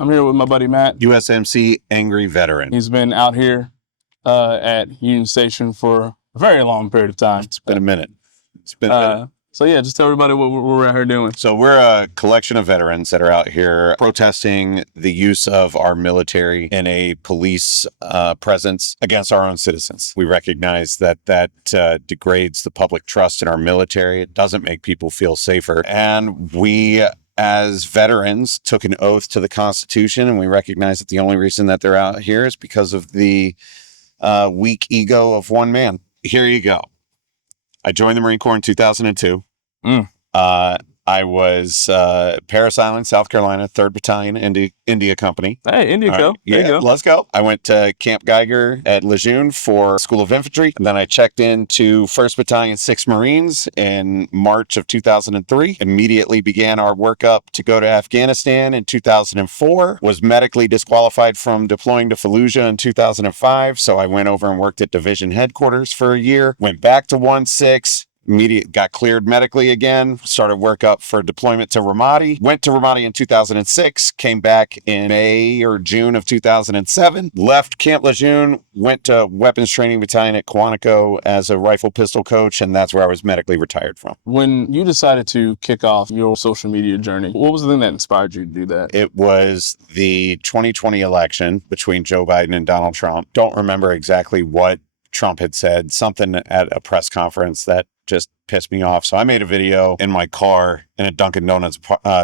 I'm here with my buddy Matt. USMCAngryVeteran. He's been out here at Union Station for a very long period of time. It's been a minute. So yeah, just tell everybody what we're out here doing. So we're a collection of veterans that are out here protesting the use of our military in a police presence against our own citizens. We recognize that degrades the public trust in our military. It doesn't make people feel safer. And we, as veterans, took an oath to the Constitution, and we recognize that the only reason that they're out here is because of the weak ego of one man. Here you go. I joined the Marine Corps in 2002. I was Parris Island, South Carolina, 3rd Battalion, India Company. Hey, India Co. There you go. Let's go. I went to Camp Geiger at Lejeune for School of Infantry. And then I checked into 1st Battalion, 6th Marines in March of 2003. Immediately began our workup to go to Afghanistan in 2004. Was medically disqualified from deploying to Fallujah in 2005. So I went over and worked at Division Headquarters for a year. Went back to 1-6. Got cleared medically again, started work up for deployment to Ramadi, went to Ramadi in 2006, came back in May or June of 2007, left Camp Lejeune, went to Weapons Training Battalion at Quantico as a rifle pistol coach, and that's where I was medically retired from. When you decided to kick off your social media journey, what was the thing that inspired you to do that? It was the 2020 election between Joe Biden and Donald Trump. Don't remember exactly what Trump had said, something at a press conference that just pissed me off. So I made a video in my car in a Dunkin' Donuts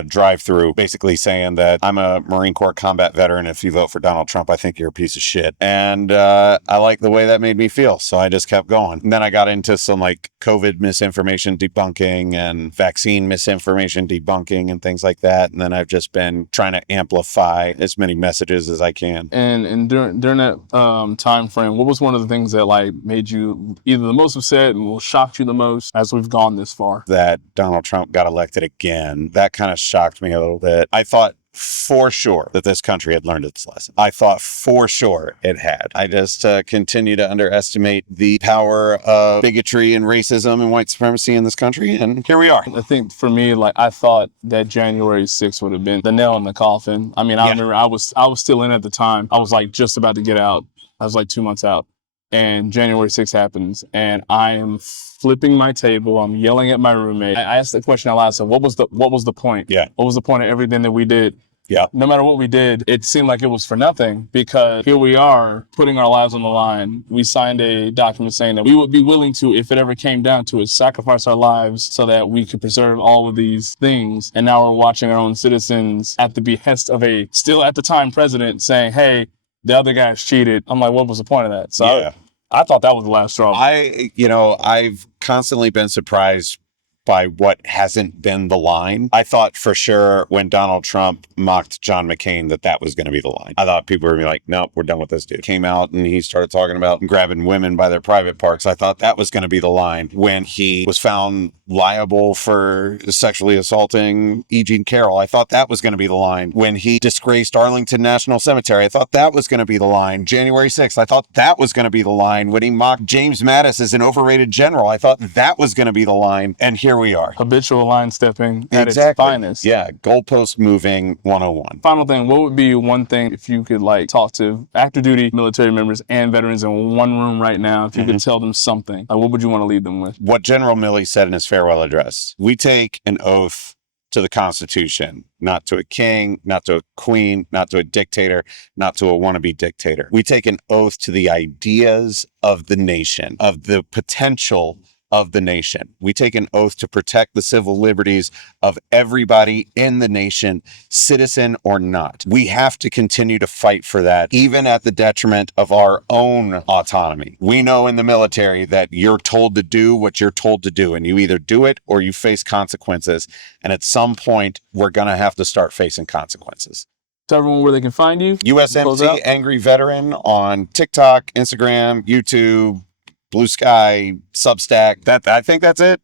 drive-through, basically saying that I'm a Marine Corps combat veteran. If you vote for Donald Trump, I think you're a piece of shit. And I like the way that made me feel. So I just kept going. And then I got into some like COVID misinformation debunking and vaccine misinformation debunking and things like that. And then I've just been trying to amplify as many messages as I can. And during that time frame, what was one of the things that like made you either the most upset and shocked you the most as we've gone this far? That Donald Trump got elected again. That kind of shocked me a little bit. I thought for sure that this country had learned its lesson. I thought for sure it had. I just continue to underestimate the power of bigotry and racism and white supremacy in this country, and here we are. I think for me, like I thought that January 6th would have been the nail in the coffin. I mean, I remember I was still in at the time. I was like just about to get out. I was like 2 months out. And January 6th happens, and I am flipping my table. I'm yelling at my roommate. I asked the question out loud. So what was the point? Yeah. What was the point of everything that we did? Yeah. No matter what we did, it seemed like it was for nothing, because here we are putting our lives on the line. We signed a document saying that we would be willing to, if it ever came down to it, sacrifice our lives so that we could preserve all of these things. And now we're watching our own citizens at the behest of a still at the time president saying, hey, the other guys cheated. I'm like, what was the point of that? So yeah. I thought that was the last straw. I've constantly been surprised by what hasn't been the line. I thought for sure when Donald Trump mocked John McCain that was going to be the line. I thought people were going to be like, nope, we're done with this dude. Came out and he started talking about grabbing women by their private parts. I thought that was going to be the line. When he was found liable for sexually assaulting E. Jean Carroll, I thought that was going to be the line. When he disgraced Arlington National Cemetery, I thought that was going to be the line. January 6th, I thought that was going to be the line. When he mocked James Mattis as an overrated general, I thought that was going to be the line. And here we are. Habitual line stepping at its finest. Yeah, goalpost moving 101. Final thing, what would be one thing if you could like talk to active duty military members and veterans in one room right now, if you could tell them something, what would you want to leave them with? What General Milley said in his farewell address. We take an oath to the Constitution, not to a king, not to a queen, not to a dictator, not to a wannabe dictator. We take an oath to the ideas of the nation, of the potential of the nation. We take an oath to protect the civil liberties of everybody in the nation, citizen or not. We have to continue to fight for that, even at the detriment of our own autonomy. We know in the military that you're told to do what you're told to do, and you either do it or you face consequences. And at some point, we're going to have to start facing consequences. Tell everyone where they can find you. USMCAngryVeteran on TikTok, Instagram, YouTube, Blue Sky, Substack. I think that's it.